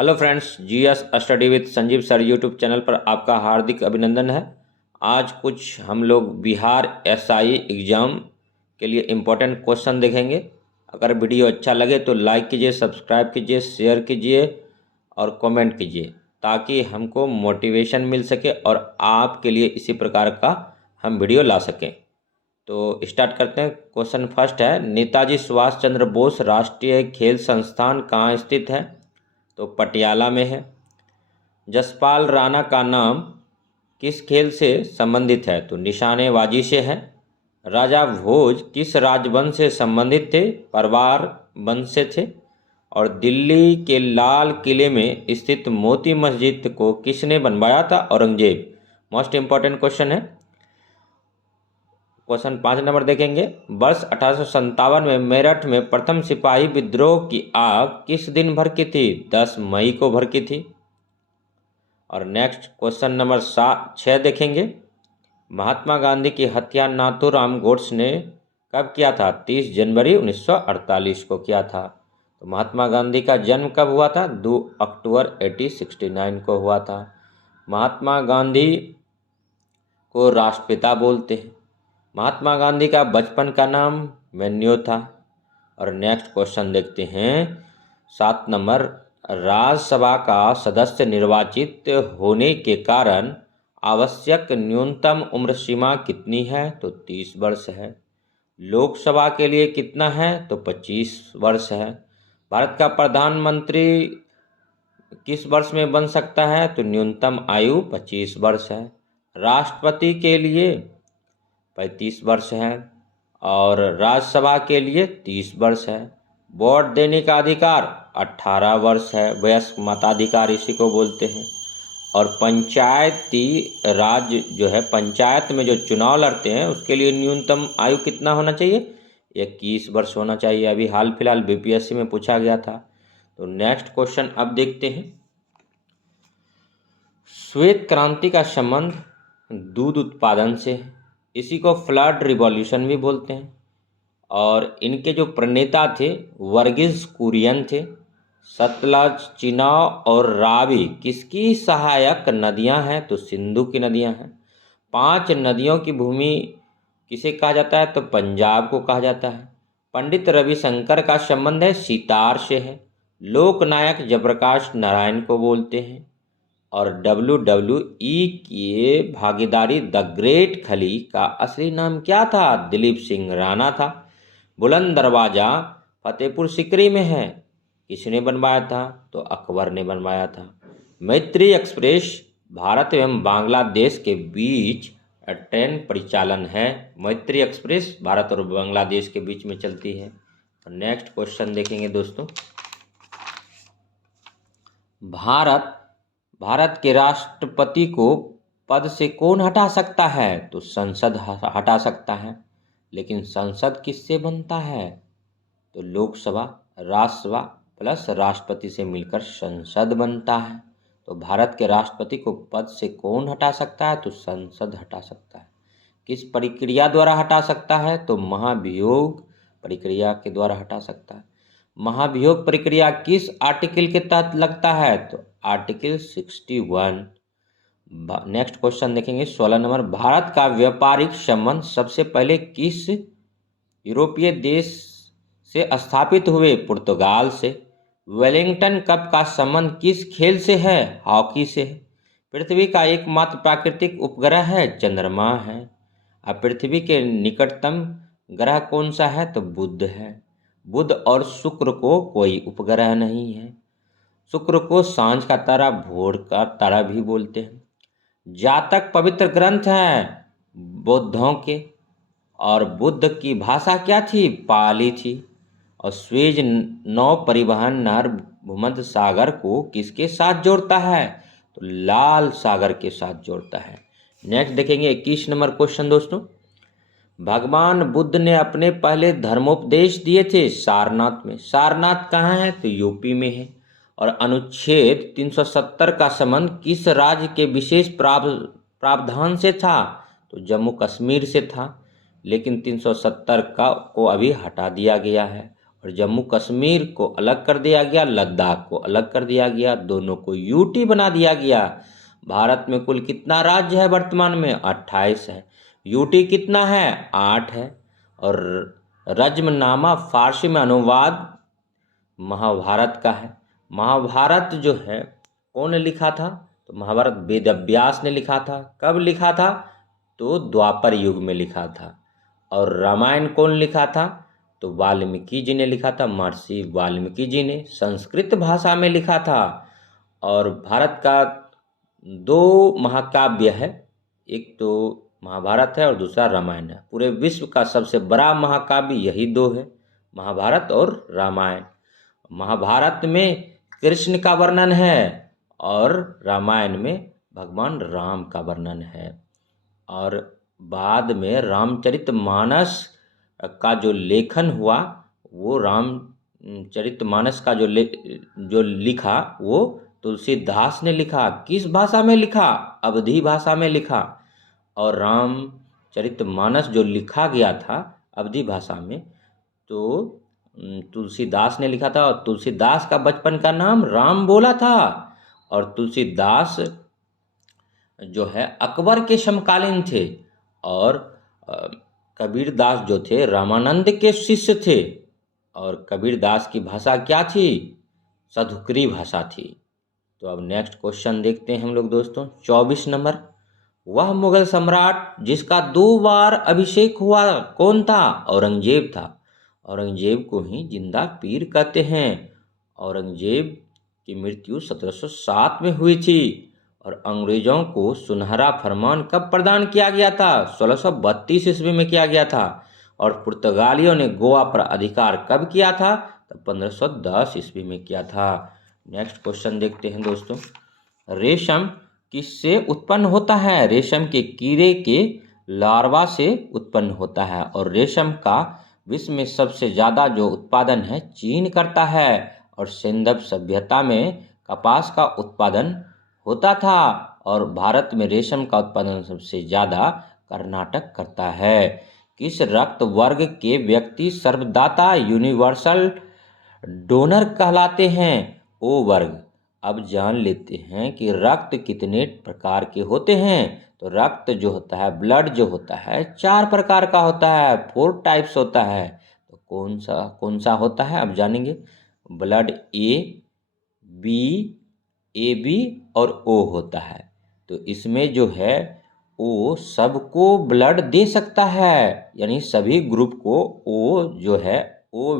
Hello friends, GS study with Sanjeev sir YouTube channel पर आपका हार्दिक अभिनंदन है। आज कुछ हम लोग बिहार एसआई एग्ज़ाम के लिए इम्पोर्टेंट क्वेश्चन देखेंगे। अगर वीडियो अच्छा लगे तो लाइक कीजिए, सब्सक्राइब कीजिए, शेयर कीजिए और कमेंट कीजिए ताकि हमको मोटिवेशन मिल सके और आपके लिए इसी प्रकार का हम वीडियो ला सकें। तो स्टार्ट करते हैं। क्वेश्चन फर्स्ट है, नेताजी सुभाष चंद्र बोस राष्ट्रीय खेल संस्थान कहाँ स्थित है? तो पटियाला में है। जसपाल राणा का नाम किस खेल से संबंधित है? तो निशानेबाजी से है। राजा भोज किस राजवंश से संबंधित थे? परवार वंश से थे। और दिल्ली के लाल किले में स्थित मोती मस्जिद को किसने बनवाया था? औरंगजेब। मोस्ट इम्पॉर्टेंट क्वेश्चन है। क्वेश्चन 5 नंबर देखेंगे। वर्ष 1857 में मेरठ में प्रथम सिपाही विद्रोह की आग किस दिन भड़की थी? 10 मई को भड़की थी। और नेक्स्ट क्वेश्चन नंबर 6 देखेंगे। महात्मा गांधी की हत्या नाथूराम गोड्से ने कब किया था? 30 जनवरी 1948 को किया था। तो महात्मा गांधी का जन्म कब हुआ था? 2 अक्टूबर 1869 को हुआ था। महात्मा गांधी को राष्ट्रपिता बोलते हैं। महात्मा गांधी का बचपन का नाम मेन्यू था। और नेक्स्ट क्वेश्चन देखते हैं 7 नंबर। राज्यसभा का सदस्य निर्वाचित होने के कारण आवश्यक न्यूनतम उम्र सीमा कितनी है? तो 30 वर्ष है। लोकसभा के लिए कितना है? तो 25 वर्ष है। भारत का प्रधानमंत्री किस वर्ष में बन सकता है? तो न्यूनतम आयु 25 वर्ष है। राष्ट्रपति के लिए 35 वर्ष है और राज्यसभा के लिए 30 वर्ष है। वोट देने का अधिकार 18 वर्ष है। वयस्क मताधिकार इसी को बोलते हैं। और पंचायती राज जो है, पंचायत में जो चुनाव लड़ते हैं उसके लिए न्यूनतम आयु कितना होना चाहिए? 21 वर्ष होना चाहिए। अभी हाल फिलहाल बीपीएससी में पूछा गया था। तो नेक्स्ट क्वेश्चन अब देखते हैं। श्वेत क्रांति का संबंध दूध उत्पादन से है। इसी को फ्लड रिवॉल्यूशन भी बोलते हैं। और इनके जो प्रणेता थे वर्गीज कुरियन थे। सतलज, चिनाब और रावी किसकी सहायक नदियां हैं? तो सिंधु की नदियां हैं। 5 नदियों की भूमि किसे कहा जाता है? तो पंजाब को कहा जाता है। पंडित रविशंकर का संबंध है सितार से है। लोकनायक जयप्रकाश नारायण को बोलते हैं। और WWE की भागीदारी द ग्रेट खली का असली नाम क्या था? दिलीप सिंह राणा था। बुलंद दरवाज़ा फतेहपुर सिकरी में है। किसने बनवाया था? तो अकबर ने बनवाया था। मैत्री एक्सप्रेस भारत एवं बांग्लादेश के बीच ट्रेन परिचालन है। मैत्री एक्सप्रेस भारत और बांग्लादेश के बीच में चलती है। नेक्स्ट क्वेश्चन देखेंगे दोस्तों। भारत के राष्ट्रपति को पद से कौन हटा सकता है? तो संसद हटा सकता है। लेकिन संसद किससे बनता है? तो लोकसभा, राज्यसभा प्लस राष्ट्रपति से मिलकर संसद बनता है। तो भारत के राष्ट्रपति को पद से कौन हटा सकता है? तो संसद हटा सकता है। किस प्रक्रिया द्वारा हटा सकता है? तो महाभियोग प्रक्रिया के द्वारा हटा सकता है। महाभियोग प्रक्रिया किस आर्टिकल के तहत लगता है? तो आर्टिकल 61। नेक्स्ट क्वेश्चन देखेंगे 16 नंबर। भारत का व्यापारिक संबंध सबसे पहले किस यूरोपीय देश से स्थापित हुए? पुर्तगाल से। वेलिंगटन कप का संबंध किस खेल से है? हॉकी से है। पृथ्वी का एकमात्र प्राकृतिक उपग्रह है? चंद्रमा है। अब पृथ्वी के निकटतम ग्रह कौन सा है? तो बुध है। बुध और शुक्र को कोई उपग्रह नहीं है। शुक्र को सांझ का तारा, भोर का तारा भी बोलते हैं। जातक पवित्र ग्रंथ हैं बौद्धों के। और बुद्ध की भाषा क्या थी? पाली थी। और स्वेज नौ परिवहन नहर भूमध्य सागर को किसके साथ जोड़ता है? तो लाल सागर के साथ जोड़ता है। नेक्स्ट देखेंगे 21 नंबर क्वेश्चन दोस्तों। भगवान बुद्ध ने अपने पहले धर्मोपदेश दिए थे सारनाथ में। सारनाथ कहाँ है? तो यूपी में है। और अनुच्छेद 370 का संबंध किस राज्य के विशेष प्रावधान से था? तो जम्मू कश्मीर से था। लेकिन 370 को अभी हटा दिया गया है और जम्मू कश्मीर को अलग कर दिया गया, लद्दाख को अलग कर दिया गया, दोनों को यूटी बना दिया गया। भारत में कुल कितना राज्य है वर्तमान में? 28 है। यूटी कितना है? 8 है। और रज्मनामा फारसी में अनुवाद महाभारत का है। महाभारत जो है कौन ने लिखा था? तो महाभारत वेद व्यास ने लिखा था। कब लिखा था? तो द्वापर युग में लिखा था। और रामायण कौन लिखा था? तो वाल्मीकि जी ने लिखा था, महर्षि वाल्मीकि जी ने संस्कृत भाषा में लिखा था। और भारत का 2 महाकाव्य है, एक तो महाभारत है और दूसरा रामायण है। पूरे विश्व का सबसे बड़ा महाकाव्य यही 2 है, महाभारत और रामायण। महाभारत में कृष्ण का वर्णन है और रामायण में भगवान राम का वर्णन है। और बाद में रामचरितमानस का जो लेखन हुआ वो रामचरितमानस का जो लिखा वो तुलसीदास ने लिखा। किस भाषा में लिखा? अवधी भाषा में लिखा। और रामचरितमानस जो लिखा गया था अवधी भाषा में तो तुलसीदास ने लिखा था। और तुलसीदास का बचपन का नाम राम बोला था। और तुलसीदास जो है अकबर के समकालीन थे। और कबीरदास जो थे रामानंद के शिष्य थे। और कबीरदास की भाषा क्या थी? सधुकरी भाषा थी। तो अब नेक्स्ट क्वेश्चन देखते हैं हम लोग दोस्तों। 24 नंबर, वह मुगल सम्राट जिसका 2 बार अभिषेक हुआ कौन था? औरंगजेब था। औरंगजेब को ही जिंदा पीर कहते हैं। औरंगजेब की मृत्यु 1707 में हुई थी। और अंग्रेजों को सुनहरा फरमान कब प्रदान किया गया था? 1632 ईस्वी में किया गया था। और पुर्तगालियों ने गोवा पर अधिकार कब किया था? तो 1510 ईस्वी में किया था। नेक्स्ट क्वेश्चन देखते हैं दोस्तों। रेशम किससे उत्पन्न होता है? रेशम के कीड़े के लार्वा से उत्पन्न होता है। और रेशम का विश्व में सबसे ज़्यादा जो उत्पादन है चीन करता है। और सिंधु सभ्यता में कपास का उत्पादन होता था। और भारत में रेशम का उत्पादन सबसे ज़्यादा कर्नाटक करता है। किस रक्त वर्ग के व्यक्ति सर्वदाता यूनिवर्सल डोनर कहलाते हैं? ओ वर्ग। अब जान लेते हैं कि रक्त कितने प्रकार के होते हैं। तो रक्त जो होता है, ब्लड जो होता है 4 प्रकार का होता है, 4 टाइप्स होता है। तो कौन सा होता है अब जानेंगे। Blood A, B, A B और ओ होता है। तो इसमें जो है ओ सबको ब्लड दे सकता है, यानी सभी ग्रुप को ओ जो है ओ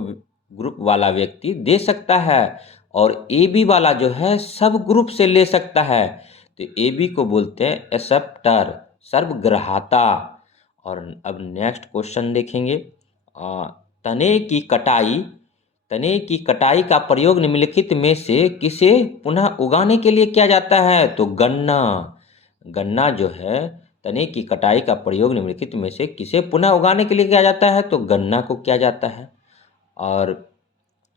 ग्रुप वाला व्यक्ति दे सकता है। और ए बी वाला जो है सब ग्रुप से ले सकता है। तो ए बी को बोलते हैं एक्सेप्टर, सर्वग्राहता। और अब नेक्स्ट क्वेश्चन देखेंगे। तने की कटाई का प्रयोग निम्नलिखित में से किसे पुनः उगाने के लिए किया जाता है? तो गन्ना जो है तने की कटाई का प्रयोग निम्नलिखित में से किसे पुनः उगाने के लिए किया जाता है? तो गन्ना को किया जाता है। और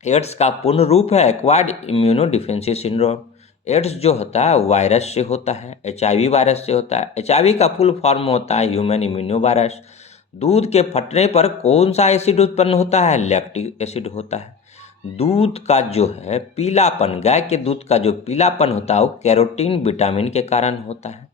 एड्स का पूर्ण रूप है acquired immunodeficiency syndrome. AIDS जो होता है वायरस से होता है, HIV वायरस से होता है। HIV का फुल फॉर्म होता है ह्यूमन इम्यूनो वायरस। दूध के फटने पर कौन सा एसिड उत्पन्न होता है? लैक्टिक एसिड होता है। दूध का जो है पीलापन, गाय के दूध का जो पीलापन होता है वो कैरोटीन विटामिन के कारण होता है।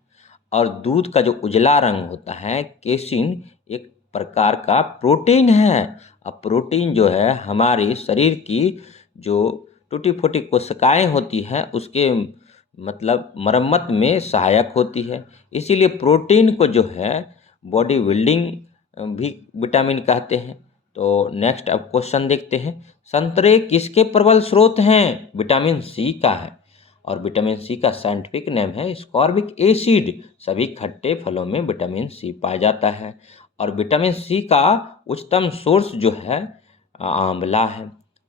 और दूध का जो उजला रंग होता है केसिन एक प्रकार का प्रोटीन है। अब प्रोटीन जो है हमारे शरीर की जो टूटी फूटी कोशिकाएं होती हैं उसके मतलब मरम्मत में सहायक होती है। इसीलिए प्रोटीन को जो है बॉडी बिल्डिंग भी विटामिन कहते हैं। तो नेक्स्ट अब क्वेश्चन देखते हैं। संतरे किसके प्रबल स्रोत हैं? विटामिन सी का है। और विटामिन सी का साइंटिफिक नेम है स्कॉर्बिक एसिड। सभी खट्टे फलों में विटामिन सी पाया जाता है। और विटामिन सी का उच्चतम सोर्स जो है आंवला है।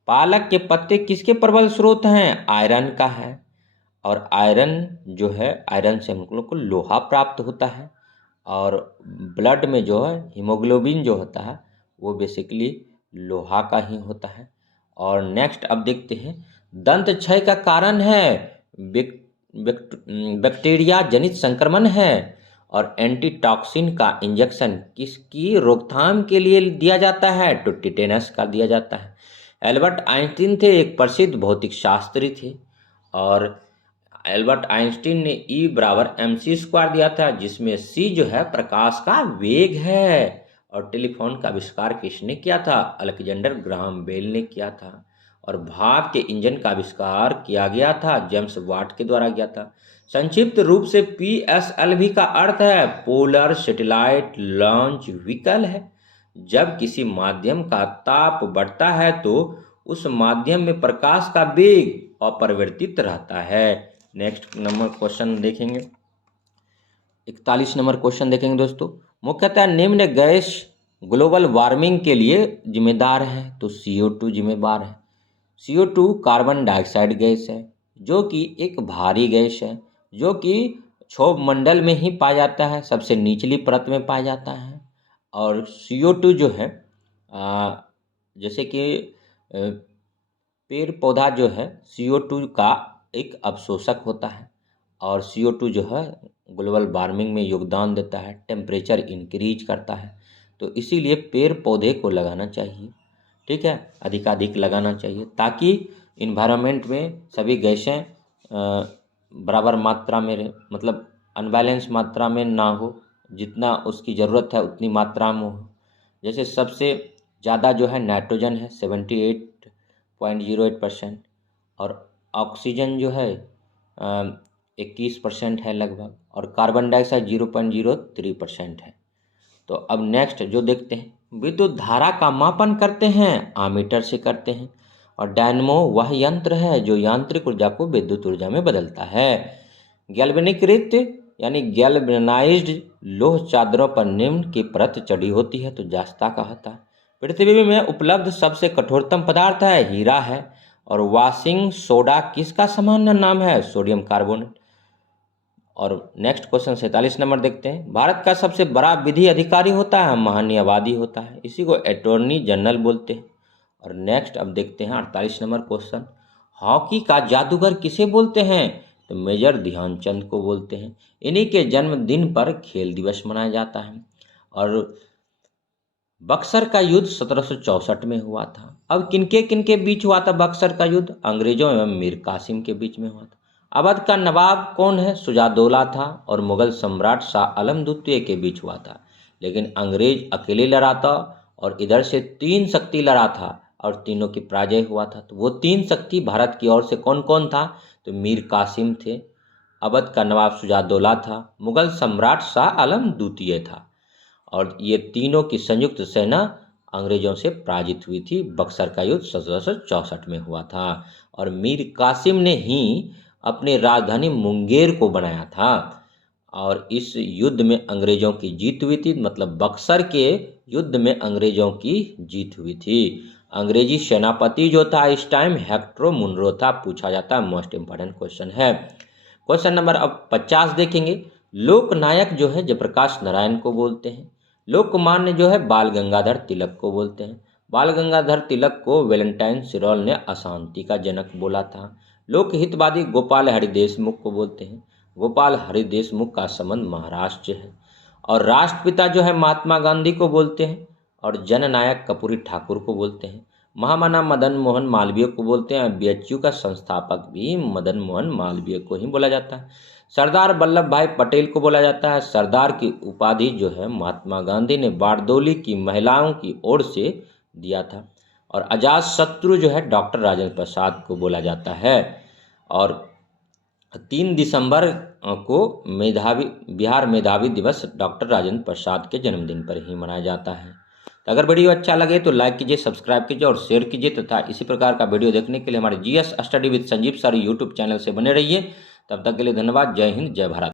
पालक के पत्ते किसके प्रबल स्रोत हैं? आयरन का है। और आयरन जो है आयरन से हम लोग को लोहा प्राप्त होता है। और ब्लड में जो है हीमोग्लोबिन जो होता है वो बेसिकली लोहा का ही होता है। और नेक्स्ट अब देखते हैं। दंत क्षय का कारण है बैक्टीरिया जनित संक्रमण है। और एंटीटॉक्सिन का इंजेक्शन किसकी रोकथाम के लिए दिया जाता है? तो टिटेनस का दिया जाता है। एल्बर्ट आइंस्टीन थे, एक प्रसिद्ध भौतिक शास्त्री थे। और एल्बर्ट आइंस्टीन ने E = mc² दिया था, जिसमें c जो है प्रकाश का वेग है। और टेलीफोन का आविष्कार किसने किया था? अलेक्जेंडर ग्राहम बेल ने किया था। और भाप के इंजन का आविष्कार किया गया था, जेम्स वाट के द्वारा किया था। संक्षिप्त रूप से PSLV का अर्थ है पोलर सैटेलाइट लॉन्च व्हीकल है। जब किसी माध्यम का ताप बढ़ता है तो उस माध्यम में प्रकाश का वेग अपरिवर्तित रहता है। नेक्स्ट नंबर क्वेश्चन देखेंगे, 41 नंबर क्वेश्चन देखेंगे दोस्तों। मुख्यतः निम्न गैस ग्लोबल वार्मिंग के लिए जिम्मेदार है, तो CO2 जिम्मेदार है। CO2 कार्बन डाइऑक्साइड गैस है, जो कि एक भारी गैस है, जो कि क्षोभ मंडल में ही पाया जाता है, सबसे निचली परत में पाया जाता है। और CO2 जो है जैसे कि पेड़ पौधा जो है CO2 का एक अवशोषक होता है। और CO2 जो है ग्लोबल वार्मिंग में योगदान देता है, टेम्परेचर इंक्रीज करता है। तो इसीलिए पेड़ पौधे को लगाना चाहिए, ठीक है, अधिकाधिक लगाना चाहिए, ताकि इन्वायरमेंट में सभी गैसें बराबर मात्रा में रहे, मतलब अनबैलेंस मात्रा में ना हो, जितना उसकी ज़रूरत है उतनी मात्रा में हो। जैसे सबसे ज़्यादा जो है नाइट्रोजन है 78.08%, और ऑक्सीजन जो है 21% है लगभग, और कार्बन डाइऑक्साइड 0.03% है। तो अब नेक्स्ट जो देखते हैं, विद्युत धारा का मापन करते हैं आमीटर से करते हैं। और डायनमो वह यंत्र है जो यांत्रिक ऊर्जा को विद्युत ऊर्जा में बदलता है। गैल्वेनीकृत यानी गैल्वेनाइज्ड लोह चादरों पर निम्न की परत चढ़ी होती है, तो जास्ता कहता है। पृथ्वी में उपलब्ध सबसे कठोरतम पदार्थ है हीरा है। और वॉशिंग सोडा किसका सामान्य नाम है? Sodium carbonate. और नेक्स्ट क्वेश्चन 47 नंबर देखते हैं। भारत का सबसे बड़ा विधि अधिकारी होता है महान्यायवादी होता है, इसी को अटॉर्नी जनरल बोलते हैं। और नेक्स्ट अब देखते हैं 48 नंबर क्वेश्चन। हॉकी का जादूगर किसे बोलते हैं? तो मेजर ध्यानचंद को बोलते हैं। इन्हीं के जन्मदिन पर खेल दिवस मनाया जाता है। और बक्सर का युद्ध 1764 में हुआ था। अब किनके बीच हुआ था बक्सर का युद्ध? अंग्रेजों एवं मीर कासिम के बीच में हुआ था। अवध का नवाब कौन है? शुजादौला था। और मुगल सम्राट शाह आलम द्वितीय के बीच हुआ था, लेकिन अंग्रेज अकेले लड़ा था और इधर से 3 शक्ति लड़ा था और तीनों की पराजय हुआ था। तो वो 3 शक्ति भारत की ओर से कौन कौन था? तो मीर कासिम थे, अवध का नवाब शुजादौला था, मुगल सम्राट शाह आलम द्वितीय था। और ये तीनों की संयुक्त सेना अंग्रेजों से पराजित हुई थी। बक्सर का युद्ध 1764 में हुआ था। और मीर कासिम ने ही अपनी राजधानी मुंगेर को बनाया था। और इस युद्ध में अंग्रेजों की जीत हुई थी, मतलब बक्सर के युद्ध में अंग्रेजों की जीत हुई थी। अंग्रेजी सेनापति जो था इस टाइम हेक्टर मुनरो था, पूछा जाता है, मोस्ट इंपॉर्टेंट क्वेश्चन है। क्वेश्चन नंबर अब 50 देखेंगे। लोकनायक जो है जयप्रकाश नारायण को बोलते हैं। लोकमान्य जो है बाल गंगाधर तिलक को बोलते हैं। बाल गंगाधर तिलक को वैलेंटाइन सिरोल ने अशांति का जनक बोला था। लोकहितवादी गोपाल हरि देशमुख को बोलते हैं। गोपाल हरि देशमुख का संबंध महाराष्ट्र है। और राष्ट्रपिता जो है महात्मा गांधी को बोलते हैं। और जननायक कर्पूरी ठाकुर को बोलते हैं। महामना मदन मोहन मालवीय को बोलते हैं। BHU का संस्थापक भी मदन मोहन मालवीय को ही बोला जाता है। सरदार वल्लभ भाई पटेल को बोला जाता है। सरदार की उपाधि जो है महात्मा गांधी ने बारदौली की महिलाओं की ओर से दिया था। और अजात शत्रु जो है डॉक्टर राजेंद्र प्रसाद को बोला जाता है। और 3 दिसंबर को बिहार मेधावी दिवस डॉक्टर राजेंद्र प्रसाद के जन्मदिन पर ही मनाया जाता है। तो अगर वीडियो अच्छा लगे तो लाइक कीजिए, सब्सक्राइब कीजिए और शेयर कीजिए, तथा इसी प्रकार का वीडियो देखने के लिए हमारे GS study with Sanjeev sir YouTube channel से बने रहिए। तब तक के लिए धन्यवाद। जय हिंद, जय भारत।